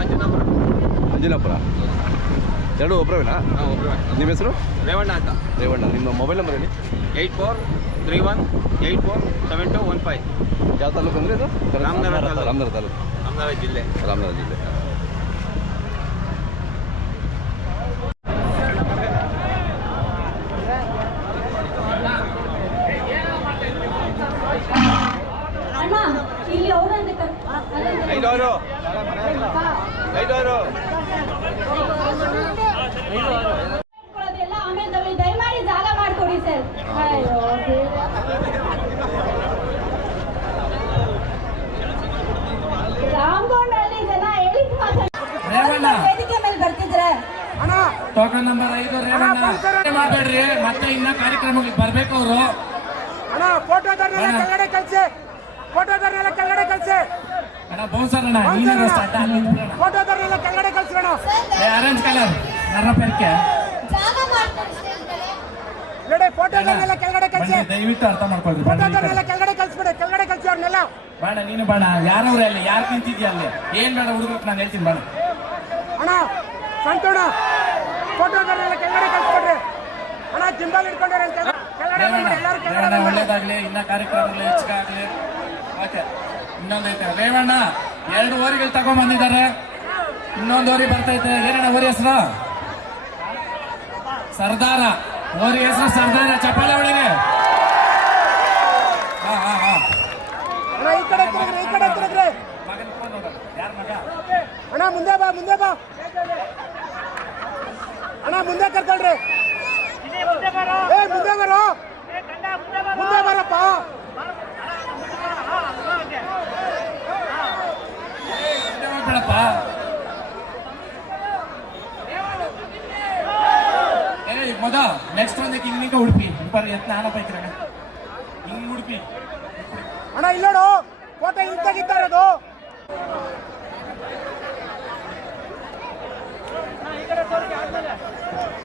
ಅಂಜನಾಪುರ. ಅಂಜನಾಪುರ ಎರಡು ಒಬ್ಬರವೇನಾ ನಿಮ್ಮ ಹೆಸರು? ರೇವಣ್ಣ ಅಂತ. ರೇವಣ್ಣ ನಿಮ್ಮ ಮೊಬೈಲ್ ನಂಬರ್ ಹೇಳಿ. Eight four three one eight four seven two one five. ಯಾವ ತಾಲೂಕು ಅಂದರೆ ಇದು? ರಾಮನಗರ ತಾಲೂಕು. ರಾಮನಗರ ತಾಲೂಕು. ರಾಮನಗರ ಜಿಲ್ಲೆ. ರಾಮನಗರ ಜಿಲ್ಲೆ ಅಣ್ಣ ಆಮೇಲೆ ದಯ- ದಯಮಾಡಿ ಜಾಗ ಮಾಡ್ಕೊಡಿ ಸರ್ ರಾಮಗೊಂಡಲ್ಲಿ ಜನ ಹೇಳಿದ್. ವೇದಿಕೆ ಮೇಲೆ ಬರ್ತಿದ್ರೆ ಟೋಕನ್ ನಂಬರ್ ಐದು ರೇವಣ್ಣ ಮಾಡಬೇಡ್ರಿ ಮತ್ತೆ ಇನ್ನ ಕಾರ್ಯಕ್ರಮಕ್ಕೆ ಬರ್ಬೇಕು ಅವರು. ಅಣ್ಣ ಫೋಟೋ ಅಣ್ಣ. ಕೆಳಗಡೆ ಕಳ್ಸಿ. ಫೋಟೋದವ್ರನ್ನೆಲ್ಲ ಕೆಳಗಡೆ ಕಳಿಸಿ. ಅಣ್ಣ ಬೌನ್ಸರ್ ಅಣ್ಣ ನೀನು ಸ್ಟಾರ್ಟ್ ಫೋಟೋದವ್ರನ್ನೆಲ್ಲ ಕೆಳಗಡೆ ಕಳ್ಸ್ರಣ ಆರೆಂಜ್ ಕಲರ್ ನನ್ನ ಪೆರ್ಕೆ. ನೋಡಿ ಫೋಟೋದವ್ರನ್ನೆಲ್ಲ ಕೆಳಗಡೆ ಕಳಿಸಿ. ದಯವಿಟ್ಟು ಅರ್ಥ ಮಾಡ್ಕೊಳ್ರಿ ಕಡೆ. ಫೋಟೋದವ್ರನ್ನೆಲ್ಲ ಕೆಳಗಡೆ ಕಳಿಸ್ಬಿಡ ಕೆಳಗಡೆ ಕಳ್ಸಿ ಅವ್ರನ್ನೆಲ್ಲ. ಬೇಡ ನೀನು ಬೇಡ ಯಾರವ್ರೆ ಅಲ್ಲಿ ಯಾರು ನಿಂತಿದ್ಯಾ ಅಲ್ಲಿ? ಏನ್ ಬೇಡ ಹುಡುಗಕ್ಕೆ ನಾನು ಹೇಳ್ತೀನಿ ಬೇಡ ಅಣ್ಣ ಸಂತೋಣ. ಫೋಟೋದವ್ರನ್ನೆಲ್ಲ ಕೆಳಗಡೆ ಕಳ್ಸ್ಕೊಡ್ರಿ. ಅಣ್ಣ ಜಿಂಬಲ್ ಹಿಡ್ಕೊಂಡ್ರೆ ಕೆಳಗಡೆ ಎಲ್ಲರೂ ಕೆಳಗಡೆ. ಒಳ್ಳೇದಾಗ್ಲಿ ಇನ್ನ ಕಾರ್ಯಕ್ರಮಗಳು ಹೆಚ್ಚಾಗ್ಲಿ. ಓಕೆ ಇನ್ನೊಂದೈತೆ ರೇವಣ್ಣ, ಎರಡು ಓರಿಗಳು ತಗೊಂಡ್ ಬಂದಿದ್ದಾರೆ. ಇನ್ನೊಂದು ಓರಿ ಬರ್ತೈತೆ ಏನಣ್ಣ ಓರಿ ಹೆಸರು? ಸರ್ದಾರ. ಓರಿ ಹೆಸರು ಸರ್ದಾರ ಚಪ್ಪಾಳೆ ಒಳಗೆ ಮಗ ನೆಕ್ಸ್ಟ್ ಒಂದಕ್ಕೆ ಹಿಂಗ್ ಉಡುಪಿ ಬರ್ರಿ ಎತ್ ನಾನಪ್ಪ ಇಕ್ರಣ ಹಿಂಗ್ ಉಡುಪಿ ಅಣ್ಣ ಇಲ್ಲ ಫೋಟೋ ಇಲ್ಲಿ ತೆಗಿತಾ ಇರೋದು